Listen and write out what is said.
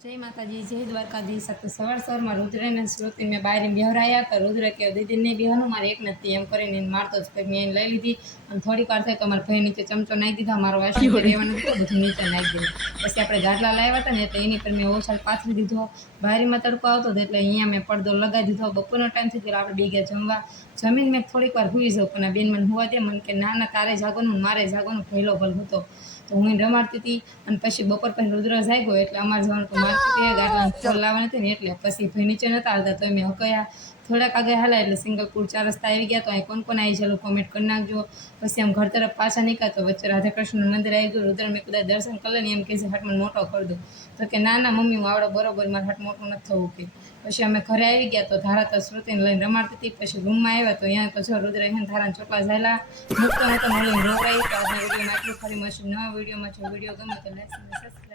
जय माताजी जय द्वारकाधीश तो सवार सवार में रुद्र ने श्रुति में बहार बेहराया तो रुद्र के दीदी ने बेहन मारे एक नती एम कर मारतो मैं लई लीधी और थोड़ी वार थे तो अमर भाई नीचे चमचो नाखी दीधा मारो वासण लेवानुं हतुं बधुं नीचे नाखी दीधुं पछी आपणे गाटला लाव्या हता ने एटले एनी पर मैं ओछाल पाथरी दीधो बारीमां तड़को आवतो तो एटले अहींया मैं पर्दो लगावी दीधो बपोरनो टाइम थई गयो आपणे बे गया जमवा जमीन में थोड़ी वार हुई जाऊं पण बेन मन हुवा दे मन के ना ना तारे जागोनुं मारे जागोनुं भयलो भल हतो तो हूँ रमाड़ती थी और पछी बपोर पर रुद्र जाग्यो एटले अमारे जवानुं तो मार्केटे गाटला खोल लाववानी हती ने एटले पछी भाई नीचे नता आवता तो मैं हकया थोड़ाक आगे हाला एटले सिंगलपुर 4 रस्ता आई गया तो अहीं कोण कोण आई जालो कमेंट कर नाखजो पछी आम घर तरफ पाछा निकळ्या तो वच्चे राधाकृष्ण मंदिर आई गयुं रुद्र में कदाच दर्शन कर ले एम कहे हट मन मोटो कर दो तो कि ना ना मम्मी हूँ आवड़ो बरोबर मारे हट मोटो नथी थवुं के पछी अमे घरे आई गया तो धारा तो श्रुतिने लईने रमाड़ती थी पछी रूम में आव्या तो अहींया तो जो रुद्र अहींया धाराने चोटला झायला मुकतो नतो मळीने रोवाई तो आजना विडियोमां आटલું खाली મળશું નવા વિડીયોમાં જો વિડીયો ગમે તો લાઈક અને સબસ્ક્રાઇબ